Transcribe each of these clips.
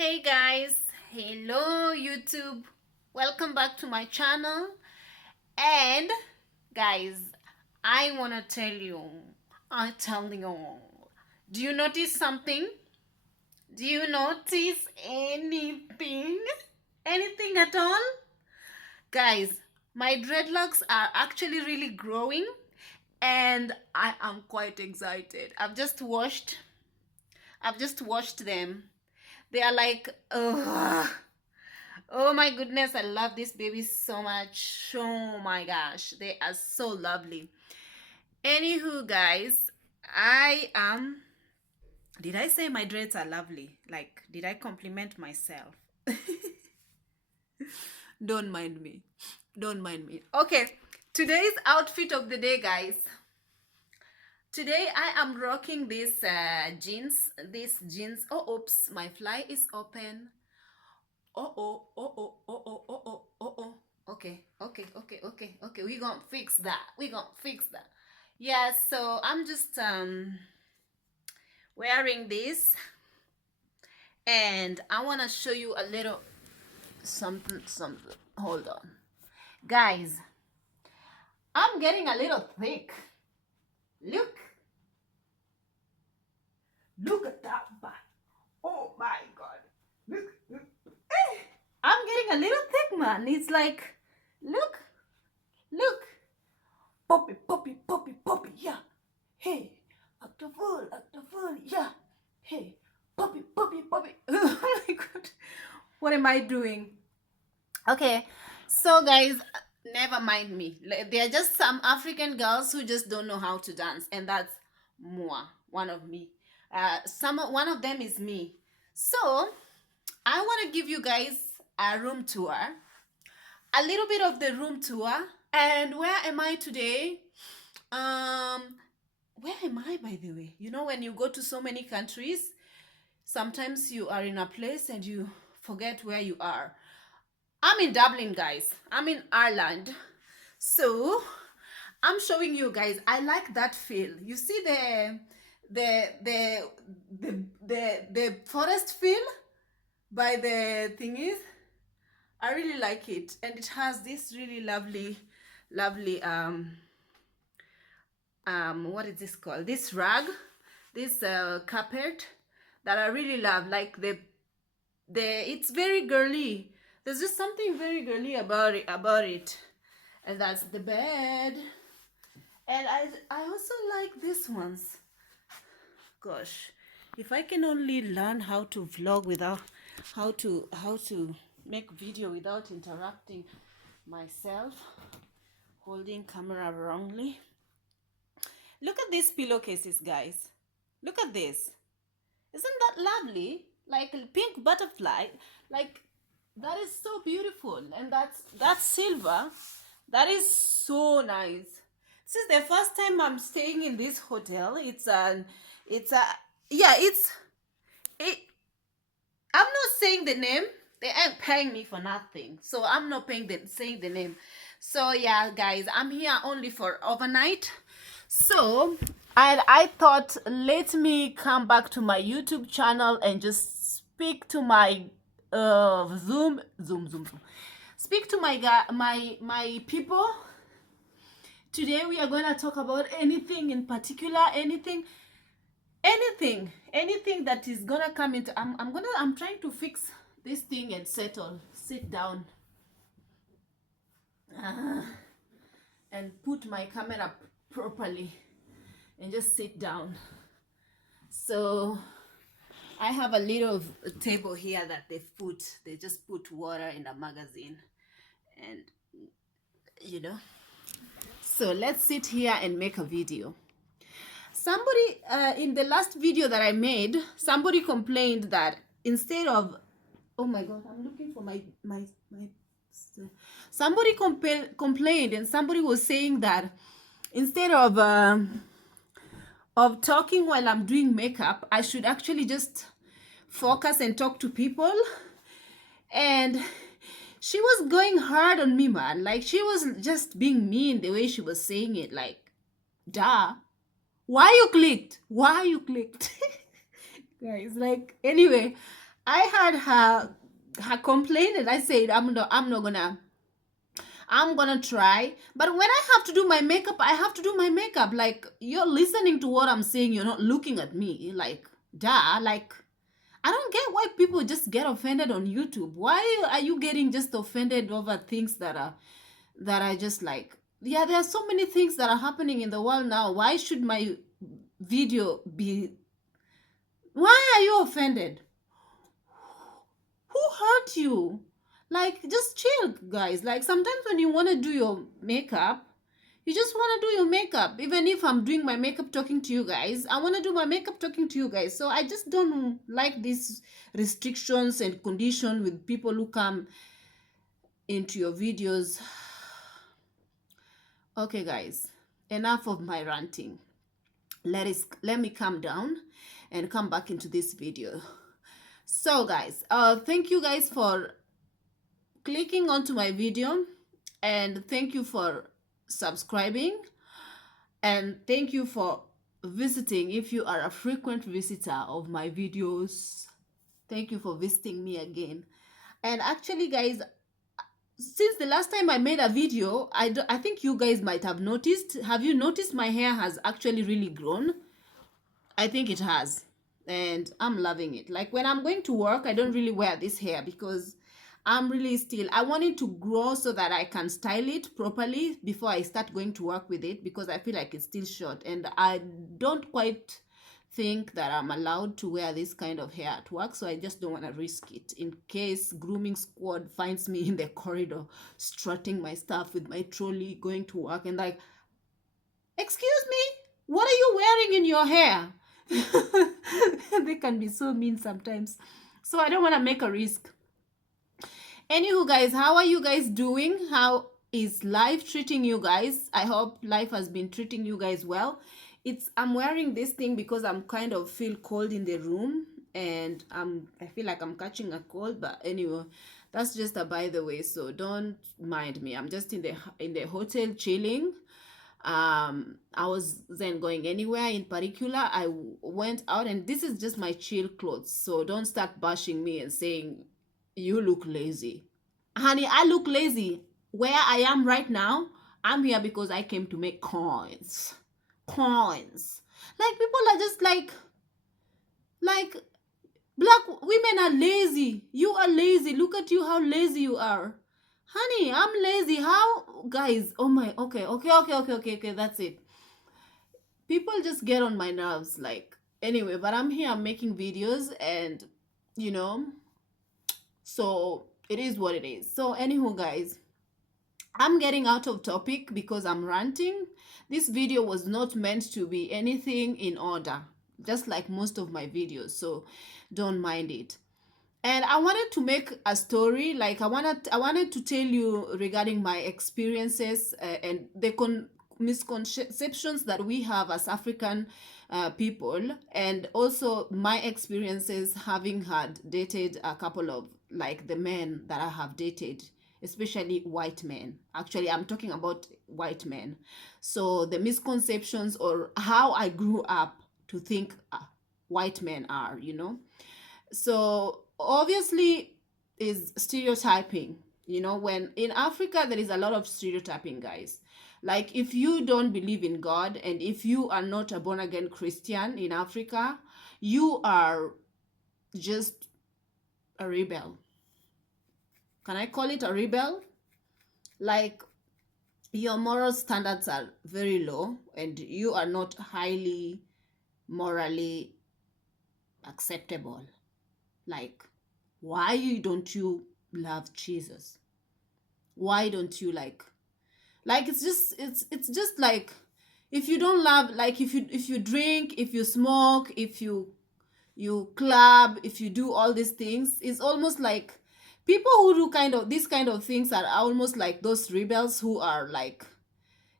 Hey guys, hello YouTube. Welcome back to my channel. And guys, I want to tell you, do you notice something? Do you notice anything? Anything at all? Guys, my dreadlocks are actually really growing and I am quite excited. I've just washed them. They are like, ugh. Oh my goodness, I love these babies so much. Oh my gosh, they are so lovely. Anywho, guys, I am. Did I say my dreads are lovely? Like, did I compliment myself? Don't mind me. Don't mind me. Okay, today's outfit of the day, guys. Today I am rocking this jeans. This jeans. Oh, oops, my fly is open. Oh. Okay. We gonna fix that. Yeah, so I'm just wearing this and I wanna show you a little something. Hold on. Guys, I'm getting a little thick. Look. Look at that butt. Oh my god. Look. I'm getting a little thick, man. It's like, look. Poppy, yeah. Hey, act a fool, yeah. Hey, poppy. Oh my god. What am I doing? Okay, so guys, never mind me. There are just some African girls who just don't know how to dance, and that's one of me. One of them is me. So I want to give you guys a room tour, a little bit of the room tour. And where am I today? Where am I, by the way? You know, when you go to so many countries, sometimes you are in a place and you forget where you are. I'm in Dublin, guys. I'm in Ireland. So I'm showing you guys. I like that feel. You see the forest feel by the thingies. I really like it, and it has this really lovely what is this called? This rug, this carpet that I really love. Like it's very girly. There's just something very girly about it. And that's the bed. And I also like these ones. Gosh, if I can only learn how to vlog without how to make video without interrupting myself, holding camera wrongly. Look at these pillowcases, guys. Look at this. Isn't that lovely? Like a pink butterfly. Like, that is so beautiful. And that's silver. That is so nice. This is the first time I'm staying in this hotel. I'm not saying the name. They ain't paying me for nothing. So I'm not saying the name. So yeah, guys, I'm here only for overnight. So I thought, let me come back to my YouTube channel and just speak to my Zoom. Speak to my people. Today we are going to talk about anything in particular, anything that is gonna come into. I'm trying to fix this thing and sit down, and put my camera properly and just sit down. So I have a little table here that they just put water in a magazine, and so let's sit here and make a video. Somebody in the last video that I made, somebody complained that instead of, oh my god, I'm looking for my somebody complained, and somebody was saying that instead of talking while I'm doing makeup, I should actually just focus and talk to people. And she was going hard on me, man. Like, she was just being mean the way she was saying it. Like, duh. Why you clicked? Guys, like, anyway, I had her complain, and I said I'm gonna try. But when I have to do my makeup, I have to do my makeup. Like, you're listening to what I'm saying, you're not looking at me. Like, duh. Like, I don't get why people just get offended on YouTube. Why are you getting just offended over things that are just like, yeah, there are so many things that are happening in the world now. Why should my video be, why are you offended? Who hurt you? Like, just chill, guys. Like, sometimes when you want to do your makeup, you just want to do your makeup. Even if I'm doing my makeup talking to you guys, I want to do my makeup talking to you guys. So I just don't like these restrictions and condition with people who come into your videos. Okay, guys, enough of my ranting. Let me calm down and come back into this video. So, guys, thank you guys for clicking onto my video, and thank you for subscribing, and thank you for visiting. If you are a frequent visitor of my videos, thank you for visiting me again. And actually, guys, since the last time I made a video, I think you guys might have noticed. Have you noticed my hair has actually really grown? I think it has. And I'm loving it. Like, when I'm going to work, I don't really wear this hair because I'm really still, I want it to grow so that I can style it properly before I start going to work with it, because I feel like it's still short. And I don't quite think that I'm allowed to wear this kind of hair at work, so I just don't want to risk it in case grooming squad finds me in the corridor strutting my stuff with my trolley going to work, and like, excuse me, what are you wearing in your hair? They can be so mean sometimes, so I don't want to make a risk. Anywho, guys, how are you guys doing? How is life treating you guys? I hope life has been treating you guys well. I'm wearing this thing because I'm kind of feel cold in the room, and I feel like I'm catching a cold, but anyway, that's just a by the way, so don't mind me. I'm just in the hotel chilling. I wasn't going anywhere in particular. I went out, and this is just my chill clothes, so don't start bashing me and saying you look lazy. Honey, I look lazy. Where I am right now, I'm here because I came to make coins. Coins. Like, people are just like black women are lazy. You are lazy. Look at you, how lazy you are. Honey, I'm lazy. How? Guys, oh my, okay, that's it. People just get on my nerves. Like, anyway, but I'm here, I'm making videos, and, you know, so it is what it is. So, anywho, guys, I'm getting out of topic because I'm ranting. This video was not meant to be anything in order, just like most of my videos, so don't mind it. And I wanted to make a story, like I wanted to tell you regarding my experiences, and the misconceptions that we have as African people, and also my experiences having had dated a couple of, like, the men that I have dated, especially white men. Actually, I'm talking about white men. So the misconceptions, or how I grew up to think white men are, So obviously is stereotyping. When in Africa, there is a lot of stereotyping, guys. Like, if you don't believe in God, and if you are not a born again Christian in Africa, you are just a rebel. Can I call it a rebel? Like, your moral standards are very low, and you are not highly morally acceptable. Like, why don't you love Jesus? Why don't you like it's just like, if you don't love, like, if you drink, if you smoke, if you club, if you do all these things, it's almost like people who do these kind of things are almost like those rebels who are like,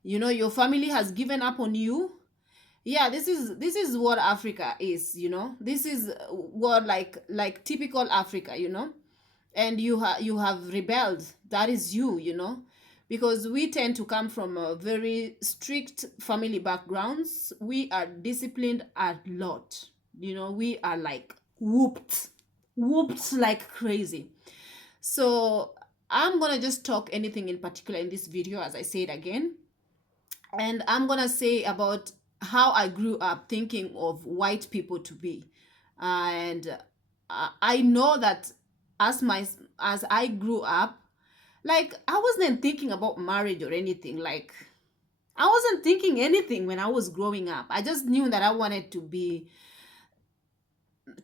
your family has given up on you. Yeah, this is what Africa is. This is what, like typical Africa. And you have rebelled. That is you. Because we tend to come from a very strict family backgrounds. We are disciplined a lot. We are like whooped. whooped like crazy. So I'm gonna just talk anything in particular in this video, as I said again, and I'm gonna say about how I grew up thinking of white people to be, and I know that as I grew up, like I wasn't thinking about marriage or anything. Like I wasn't thinking anything when I was growing up. I just knew that I wanted to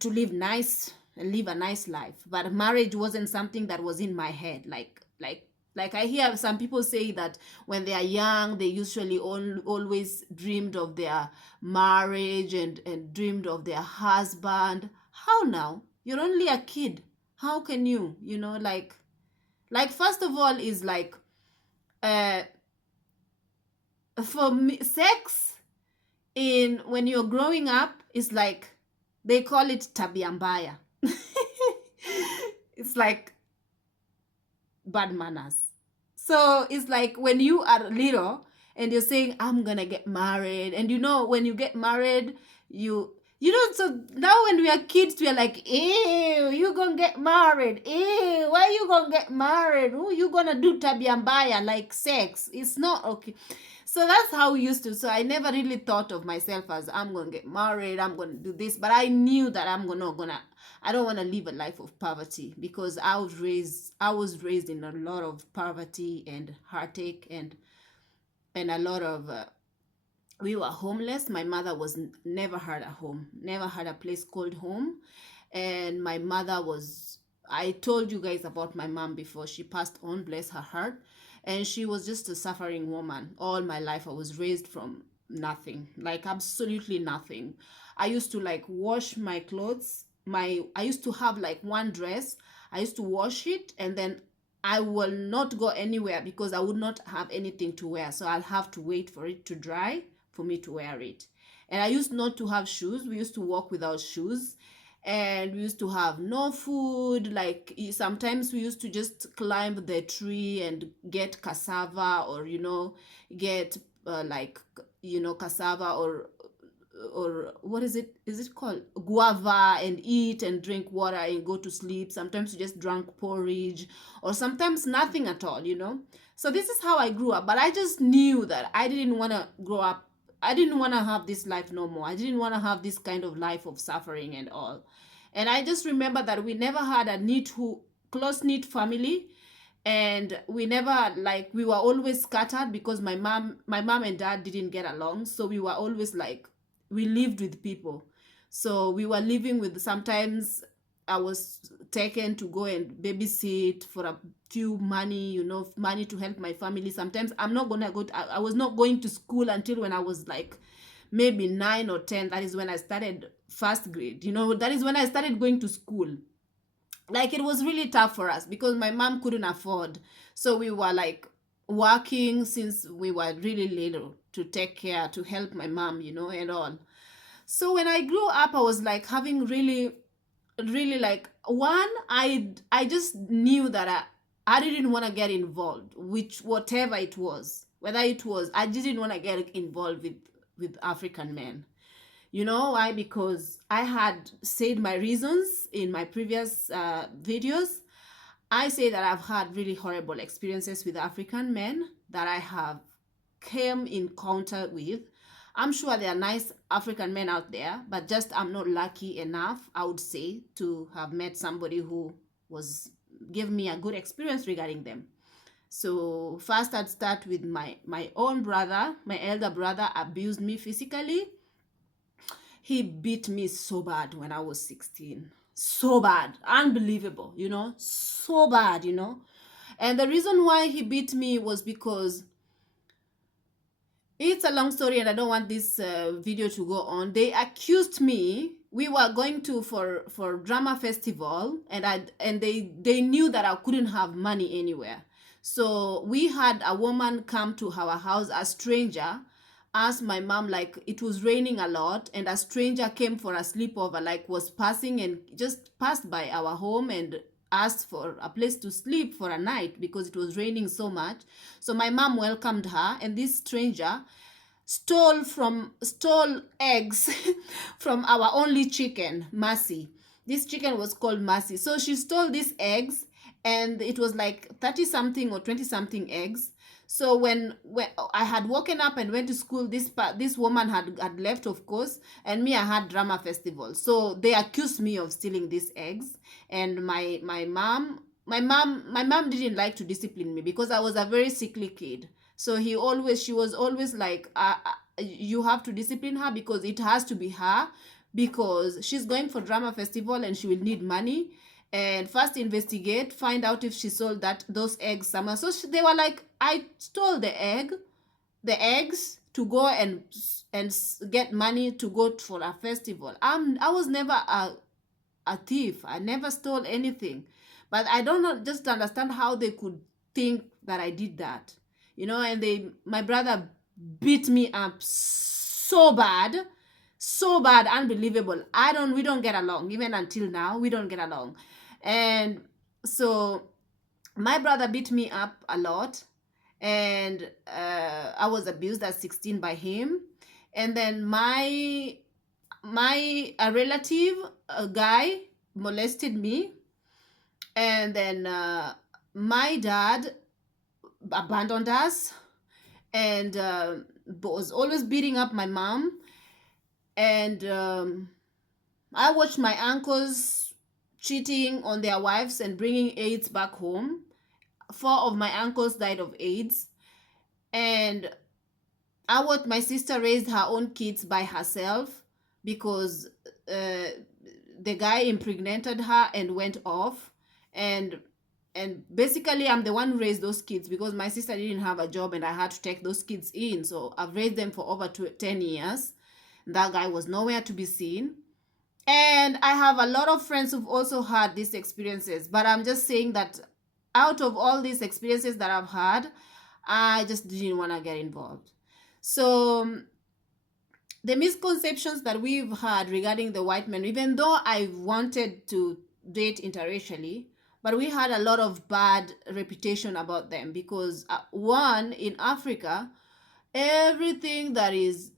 live nice and live a nice life, but marriage wasn't something that was in my head. Like I hear some people say that when they are young they usually always dreamed of their marriage and dreamed of their husband. How now? You're only a kid. How can you know, like first of all is like uh for me, sex in when you're growing up is like they call it tabia mbaya. It's like bad manners. So it's like when you are little and you're saying I'm gonna get married, and you know when you get married, you know. So now when we are kids, we are like, ew, you gonna get married? Ew, why you gonna get married? Who you gonna do tabia mbaya like sex? It's not okay. So that's how we used to. So I never really thought of myself as I'm gonna get married, I'm gonna do this, but I knew that I'm gonna I don't want to live a life of poverty, because I was raised in a lot of poverty and heartache and a lot of we were homeless. My mother was never had a home, never had a place called home. And my mother was, I told you guys about my mom before. She passed on, bless her heart. And she was just a suffering woman. All my life I was raised from nothing, like absolutely nothing. I used to like wash my clothes. I used to have like one dress. I used to wash it, and then I will not go anywhere because I would not have anything to wear. So I'll have to wait for it to dry for me to wear it. And I used not to have shoes. We used to walk without shoes. And we used to have no food. Like sometimes we used to just climb the tree and get cassava, or get like cassava, or what is it called, guava, and eat and drink water and go to sleep. Sometimes we just drank porridge, or sometimes nothing at all. So this is how I grew up, but I just knew that I didn't want to grow up. I didn't want to have this life no more. I didn't want to have this kind of life of suffering and all. And I just remember that we never had a close knit family, and we never, like, we were always scattered because my mom and dad didn't get along. So we were always like, we lived with people. So we were living with, sometimes I was taken to go and babysit for a few money to help my family. Sometimes I was not going to school until when I was like maybe 9 or 10. That is when I started first grade. That is when I started going to school. Like, it was really tough for us because my mom couldn't afford. So we were like working since we were really little to take care, to help my mom, and all. So when I grew up, I was like having really, really, like, one, I just knew that I didn't want to get involved, which whatever it was, whether it was, I didn't want to get involved with African men. You know why? Because I had said my reasons in my previous videos. I say that I've had really horrible experiences with African men that I have came in contact with. I'm sure there are nice African men out there, but just I'm not lucky enough, I would say, to have met somebody who was give me a good experience regarding them. So first I'd start with my own brother. My elder brother abused me physically. He beat me so bad when I was 16. So bad. Unbelievable, so bad. And the reason why he beat me was because it's a long story and I don't want this video to go on. They accused me. We were going to for drama festival, and they knew that I couldn't have money anywhere. So we had a woman come to our house, a stranger, asked my mom, like, it was raining a lot, and a stranger came for a sleepover, like was passing and just passed by our home and asked for a place to sleep for a night because it was raining so much. So my mom welcomed her, and this stranger stole eggs from our only chicken, Mercy. This chicken was called Mercy. So she stole these eggs, and it was like 30 something or 20 something eggs. So when I had woken up and went to school, this woman had left, of course, and me, I had drama festival. So they accused me of stealing these eggs, and my mom didn't like to discipline me because I was a very sickly kid. So she was always like, you have to discipline her because it has to be her, because she's going for drama festival and she will need money, and first investigate, find out if she sold those eggs somewhere. So they were like, I stole the eggs to go and get money to go for a festival. I was never a thief. I never stole anything. But I don't know, just understand how they could think that I did that. And my brother beat me up so bad, unbelievable. We don't get along. Even until now, we don't get along. And so my brother beat me up a lot, and I was abused at 16 by him. And then my a relative, a guy, molested me, and then my dad abandoned us, and was always beating up my mom. And I watched my uncles cheating on their wives and bringing AIDS back home. 4 of my uncles died of AIDS. And I watched my sister raise her own kids by herself because the guy impregnated her and went off. And basically, I'm the one who raised those kids because my sister didn't have a job and I had to take those kids in. So I've raised them for over 10 years. That guy was nowhere to be seen. And I have a lot of friends who've also had these experiences. But I'm just saying that out of all these experiences that I've had, I just didn't want to get involved. So the misconceptions that we've had regarding the white men, even though I wanted to date interracially, but we had a lot of bad reputation about them because one, in Africa, everything that is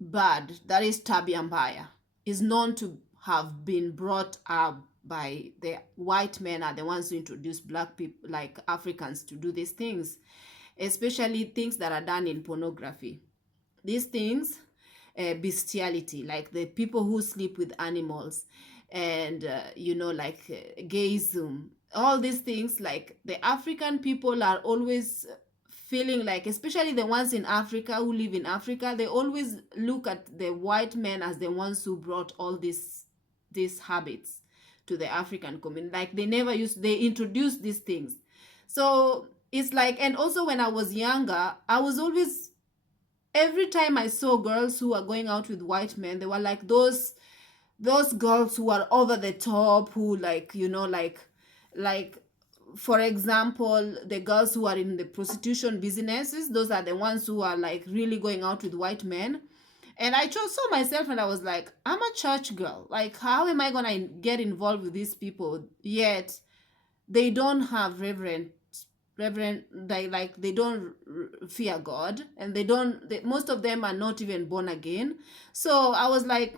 bad, that is Tabi Mbaya, is known to have been brought up by the white men, are the ones who introduce black people, like Africans, to do these things, especially things that are done in pornography. These things, bestiality, like the people who sleep with animals, and like gayism, all these things. Like the African people are always feeling like, especially the ones in Africa who live in Africa, they always look at the white men as the ones who brought all these habits to the African community. Like they introduced these things. So it's like, and also when I was younger, I was always, every time I saw girls who are going out with white men, they were like those girls who are over the top, who like for example, the girls who are in the prostitution businesses, those are the ones who are like really going out with white men. And I saw myself and I was like, I'm a church girl. Like, how am I gonna get involved with these people? Yet they don't have they don't fear God, and most of them are not even born again. So I was like,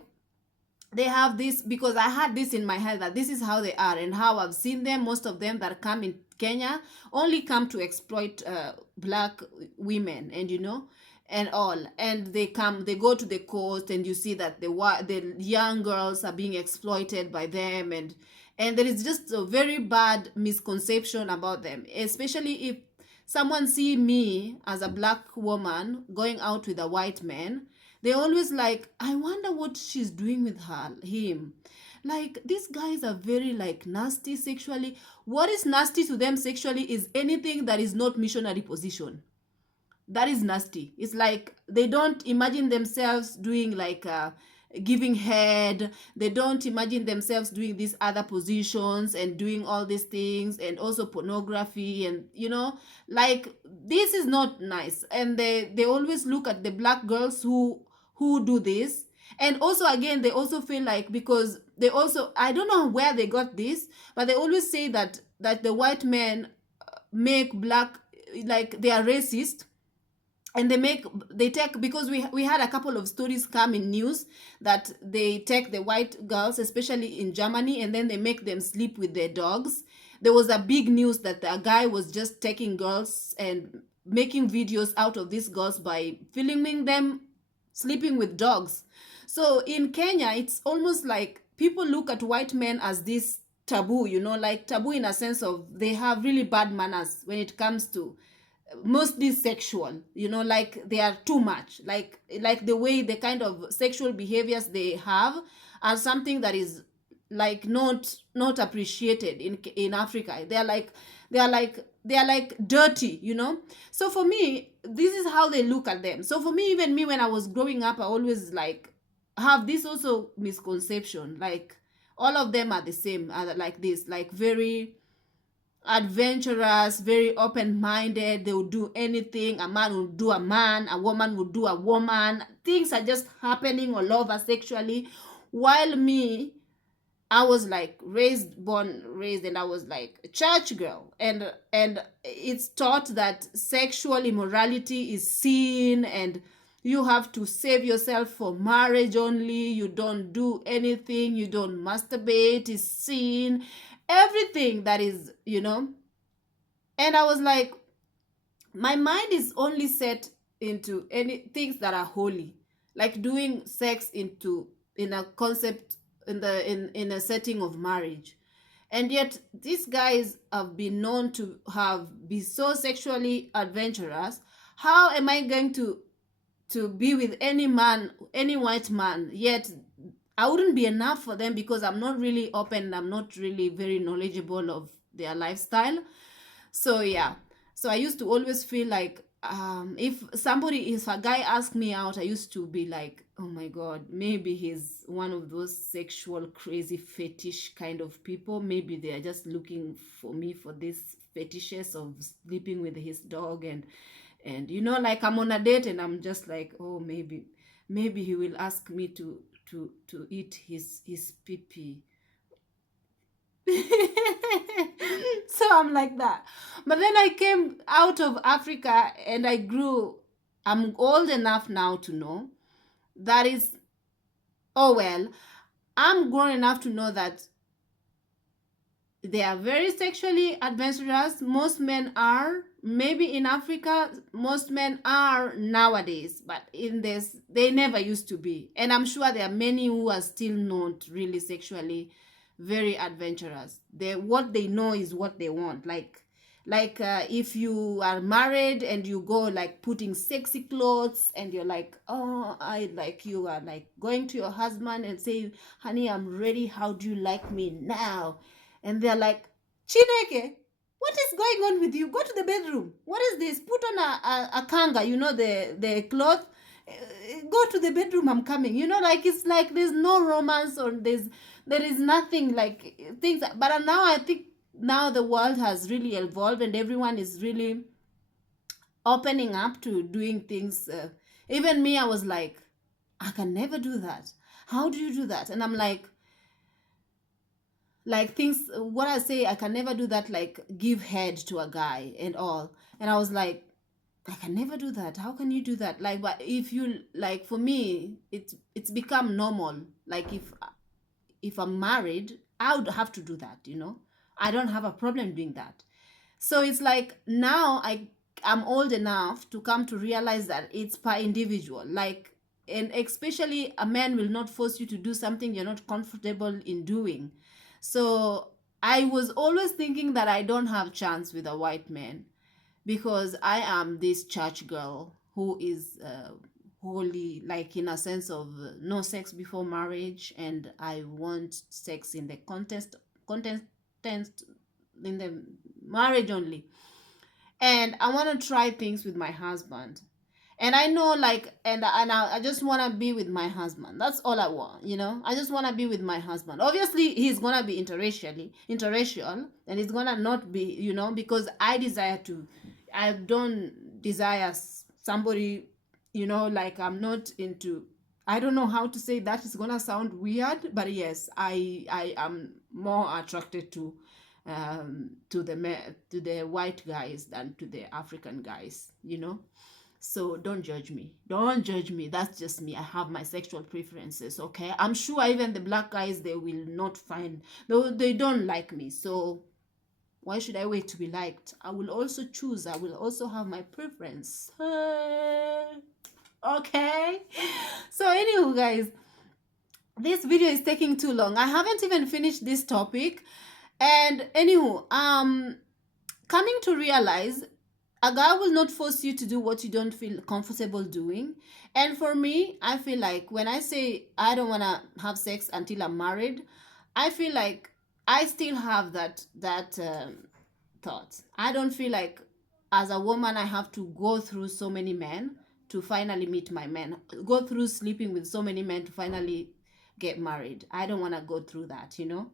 they have this, because I had this in my head that this is how they are and how I've seen them. Most of them that come in Kenya only come to exploit black women, and all. And they go to the coast, and you see that the young girls are being exploited by them, and there is just a very bad misconception about them, especially if someone see me as a black woman going out with a white man. They always like, I wonder what she's doing with him. Like, these guys are very like nasty sexually. What is nasty to them sexually is anything that is not missionary position. That is nasty. It's like they don't imagine themselves doing like giving head. They don't imagine themselves doing these other positions and doing all these things, and also pornography, and like, this is not nice. And they always look at the black girls who do this. And also, again, they also feel like, because they also, I don't know where they got this, but they always say that the white men make black, like, they are racist, and they take, because we had a couple of stories come in news that they take the white girls, especially in Germany, and then they make them sleep with their dogs. There was a big news that a guy was just taking girls and making videos out of these girls by filming them sleeping with dogs. So in Kenya, it's almost like people look at white men as this taboo, like taboo in a sense of they have really bad manners when it comes to mostly sexual, like they are too much, like the way, the kind of sexual behaviors they have are something that is like not appreciated in Africa. They are like dirty, so for me, this is how they look at them. So for me, even me, when I was growing up, I always like have this also misconception, like all of them are the same, like this, like very adventurous, very open-minded. They will do anything. A man will do a man, a woman will do a woman. Things are just happening all over sexually. While me, I was like raised, and I was like a church girl, and it's taught that sexual immorality is sin, and you have to save yourself for marriage only. You don't do anything. You don't masturbate. It's sin. Everything that is, and I was like, my mind is only set into any things that are holy, like doing sex in a concept, in a setting of marriage. And yet these guys have been known to have be so sexually adventurous. How am I going to be with any man, any white man, yet I wouldn't be enough for them, because I'm not really open, I'm not really very knowledgeable of their lifestyle. So yeah, so I used to always feel like, if a guy asked me out, I used to be like, oh my god, maybe he's one of those sexual crazy fetish kind of people. Maybe they are just looking for me for these fetishes of sleeping with his dog, and like I'm on a date and I'm just like, oh, maybe he will ask me to eat his pee pee. So I'm like that. But then I came out of Africa and I grew. I'm old enough now to know that is, oh well, I'm grown enough to know that they are very sexually adventurous. Most men are. Maybe in Africa, most men are nowadays, but in this, they never used to be. And I'm sure there are many who are still not really sexually very adventurous. What they know is what they want. Like if you are married and you go like putting sexy clothes, and you're like, oh, I like, you are like going to your husband and say, honey, I'm ready, how do you like me now? And they're like, Chineke, what is going on with you? Go to the bedroom. What is this? Put on a kanga, the cloth. Go to the bedroom, I'm coming. Like, it's like there's no romance, or there is nothing like things. But now I think now the world has really evolved, and everyone is really opening up to doing things. Even me, I was like, I can never do that. How do you do that? And I'm like things, what I say, I can never do that, like give head to a guy and all. And I was like, I can never do that. How can you do that? Like, but if you like, for me, it's become normal. Like, if I'm married, I would have to do that. I don't have a problem doing that. So it's like now I'm old enough to come to realize that it's per individual. Like, and especially a man will not force you to do something you're not comfortable in doing. So I was always thinking that I don't have chance with a white man, because I am this church girl who is holy, like in a sense of no sex before marriage, and I want sex in the context in the marriage only, and I want to try things with my husband. And I know, like, and I just want to be with my husband. That's all I want. I just want to be with my husband. Obviously, he's gonna be interracial, and he's gonna not be, because I don't desire somebody, like, I'm not into. I don't know how to say that. It's gonna sound weird, but yes, I am more attracted to the white guys than to the African guys. So don't judge me. Don't judge me. That's just me. I have my sexual preferences, okay? I'm sure even the black guys, they will not find, they don't like me. So why should I wait to be liked? I will also choose. I will also have my preference. Okay? So anywho, guys, this video is taking too long. I haven't even finished this topic. And anywho, coming to realize, a guy will not force you to do what you don't feel comfortable doing. And for me, I feel like when I say I don't want to have sex until I'm married, I feel like I still have that thought. I don't feel like as a woman I have to go through so many men to finally meet my man, go through sleeping with so many men to finally get married. I don't want to go through that, you know.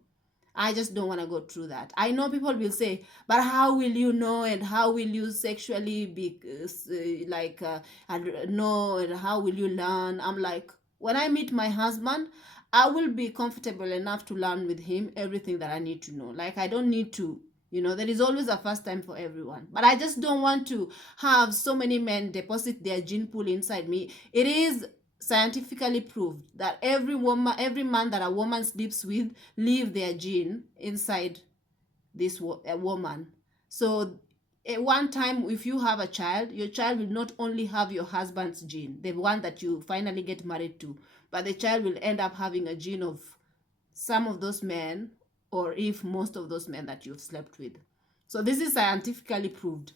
I just don't want to go through that. I know people will say, but how will you know, and how will you sexually be know, and how will you learn? I'm like, when I meet my husband, I will be comfortable enough to learn with him everything that I need to know. Like, I don't need to, you know, there is always a first time for everyone. But I just don't want to have so many men deposit their gene pool inside me. It is scientifically proved that every man that a woman sleeps with leave their gene inside this woman. So at one time, if you have a child, your child will not only have your husband's gene, the one that you finally get married to, but the child will end up having a gene of some of those men, or if most of those men that you've slept with. So this is scientifically proved.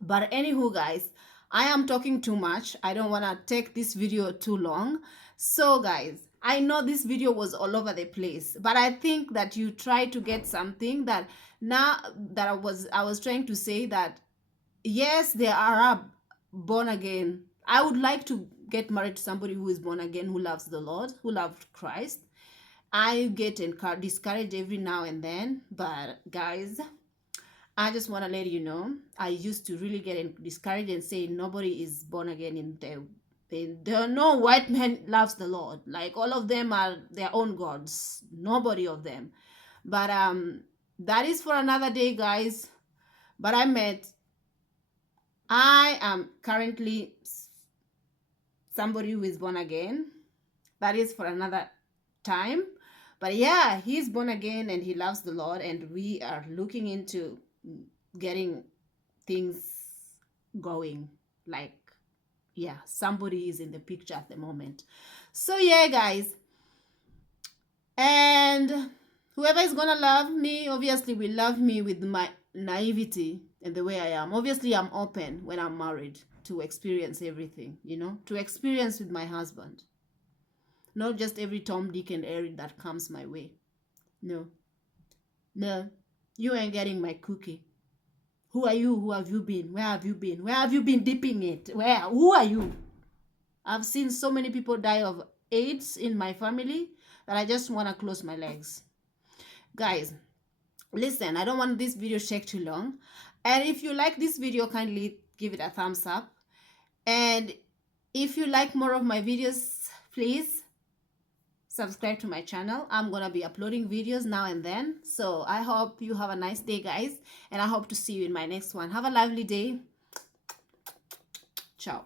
But anywho, guys, I am talking too much. I don't want to take this video too long. So guys, I know this video was all over the place, but I think that you try to get something that now that I was trying to say that yes, there are born again. I would like to get married to somebody who is born again, who loves the Lord, who loves Christ. I get discouraged every now and then, but guys, I just want to let you know, I used to really get discouraged and say nobody is born again in there are no white man loves the Lord. Like, all of them are their own gods. Nobody of them. But that is for another day, guys. But I am currently somebody who is born again. That is for another time. But yeah, he's born again and he loves the Lord, and we are looking into getting things going. Like, yeah, somebody is in the picture at the moment. So yeah, guys, and whoever is gonna love me obviously will love me with my naivety and the way I am. Obviously, I'm open when I'm married to experience everything, you know, to experience with my husband, not just every Tom, Dick, and Harry that comes my way. No, you ain't getting my cookie. Who are you? Who have you been? Where have you been? Where have you been dipping it? Who are you? I've seen so many people die of AIDS in my family that I just want to close my legs. Guys, listen, I don't want this video to take too long. And if you like this video, kindly give it a thumbs up. And if you like more of my videos, please subscribe to my channel. I'm gonna be uploading videos now and then. So I hope you have a nice day, guys, and I hope to see you in my next one. Have a lovely day. Ciao.